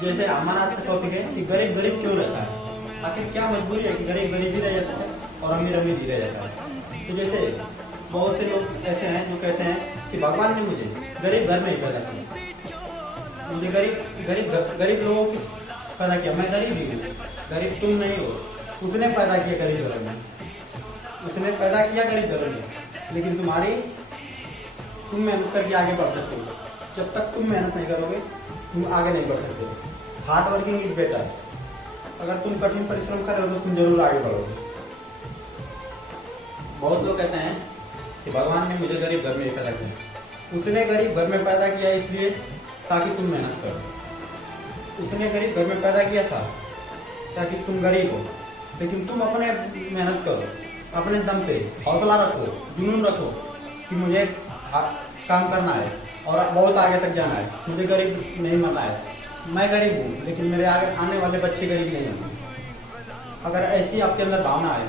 जैसे हमारा आज का टॉपिक है कि गरीब गरीब क्यों रहता है, आखिर क्या मजबूरी है कि गरीब गरीब ही रह जाता है और अमीर अमीर ही रह जाता है। तो जैसे बहुत से लोग ऐसे हैं जो कहते हैं कि भगवान ने मुझे गरीब घर में ही पैदा किया, मुझे गरीब लोगों की पैदा किया, मैं गरीब ही हूँ, गरीब तुम नहीं हो। उसने पैदा किया गरीब घर में, उसने पैदा किया गरीब घर में, लेकिन तुम मेहनत करके आगे बढ़ सकते हो। जब तक तुम मेहनत नहीं करोगे तुम आगे नहीं बढ़ सकते। Hard working is better. अगर तुम कठिन परिश्रम करोगे तो तुम जरूर आगे बढ़ोगे। बहुत लोग कहते हैं कि भगवान ने मुझे गरीब घर में ही पैदा किया। उसने गरीब घर में पैदा किया इसलिए ताकि तुम मेहनत करो। उसने गरीब घर में पैदा किया था ताकि तुम गरीब हो, लेकिन तुम अपने मेहनत करो, अपने दम पे हौसला रखो, जुनून रखो कि मुझे काम करना है और बहुत आगे तक जाना है, मुझे गरीब नहीं बनना है। मैं गरीब हूँ लेकिन मेरे आगे आने वाले बच्चे गरीब नहीं होंगे। अगर ऐसी आपके अंदर भावना है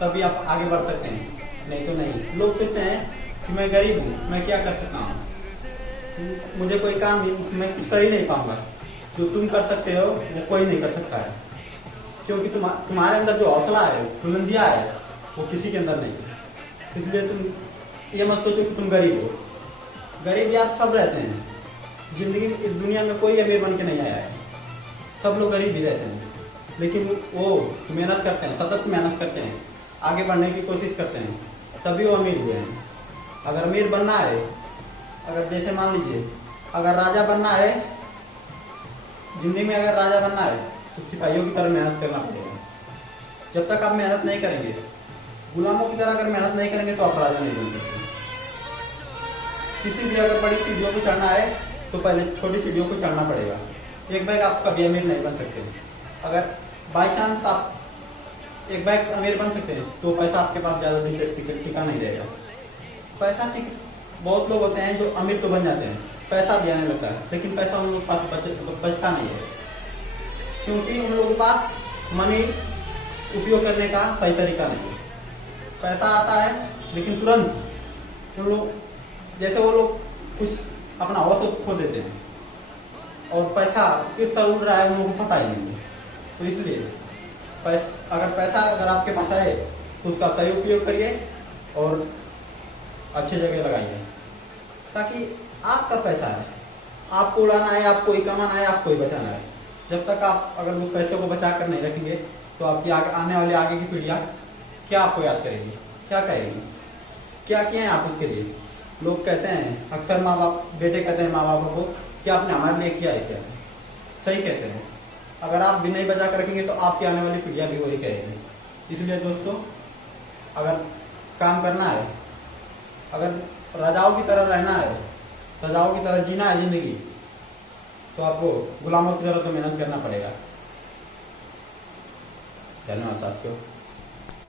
तभी आप आगे बढ़ सकते हैं, नहीं तो नहीं। लोग कहते हैं कि मैं गरीब हूँ, मैं क्या कर सकता हूँ, मुझे कोई काम मैं कुछ कर ही नहीं पाऊंगा। जो तुम कर सकते हो वो कोई नहीं कर सकता है, क्योंकि तुम्हारे अंदर जो हौसला है, बुलंदिया है, वो किसी के अंदर नहीं है। इसलिए तुम ये मत सोचो कि तुम गरीब हो। गरीब यार सब रहते हैं जिंदगी में, इस दुनिया में कोई अमीर बन के नहीं आया है, सब लोग गरीब ही रहते हैं, लेकिन वो मेहनत करते हैं, सतत मेहनत करते हैं, आगे बढ़ने की कोशिश करते हैं, तभी वो अमीर हुए हैं। अगर अमीर बनना है, अगर जैसे मान लीजिए अगर राजा बनना है जिंदगी में, अगर राजा बनना है तो सिपाहियों की तरह मेहनत करना पड़ेगा। जब तक आप मेहनत नहीं करेंगे, गुलामों की तरह अगर मेहनत नहीं करेंगे तो आप राजा नहीं बन सकते। किसी भी अगर बड़ी सीढ़ियों को चढ़ना है तो पहले छोटी सीढ़ियों को चढ़ना पड़ेगा। एक बैग आप कभी अमीर नहीं बन सकते। अगर बाई चांस आप एक बैग अमीर बन सकते हैं तो पैसा आपके पास ज्यादा दिन तक टिका नहीं रहेगा। पैसा बहुत लोग होते हैं जो अमीर तो बन जाते हैं, पैसा भी आने लगता है, लेकिन पैसा उन लोगों के पास बचता नहीं है, क्योंकि उन लोगों के पास मनी उपयोग करने का सही तरीका नहीं है। पैसा आता है लेकिन तुरंत उन लोग, जैसे वो लोग कुछ अपना होश खो देते हैं और पैसा किस तरह उड़ रहा है उन लोगों को पता ही नहीं है। तो इसलिए अगर आपके पास आए तो उसका सही उपयोग करिए और अच्छी जगह लगाइए, ताकि आपका पैसा है, आपको उड़ाना है, आपको ही कमाना है, आपको ही बचाना है। जब तक आप अगर उस पैसे को बचा कर नहीं रखेंगे तो आपकी आने वाली आगे की पीढ़ियां क्या आपको याद करेगी, क्या कहेगी, क्या किए हैं आप उसके लिए। लोग कहते हैं अक्सर, माँ बाप बेटे कहते हैं माँ बापों को कि आपने हमारे लिए किया है क्या। सही कहते हैं। अगर आप भी नहीं बचा कर रखेंगे तो आपकी आने वाली पीढ़ियां भी वही कहेगी। इसलिए दोस्तों, अगर काम करना है, अगर राजाओं की तरह रहना है, राजाओं की तरह जीना है जिंदगी, तो आपको गुलामों की तरह तो मेहनत करना पड़ेगा। धन्यवाद साथियों।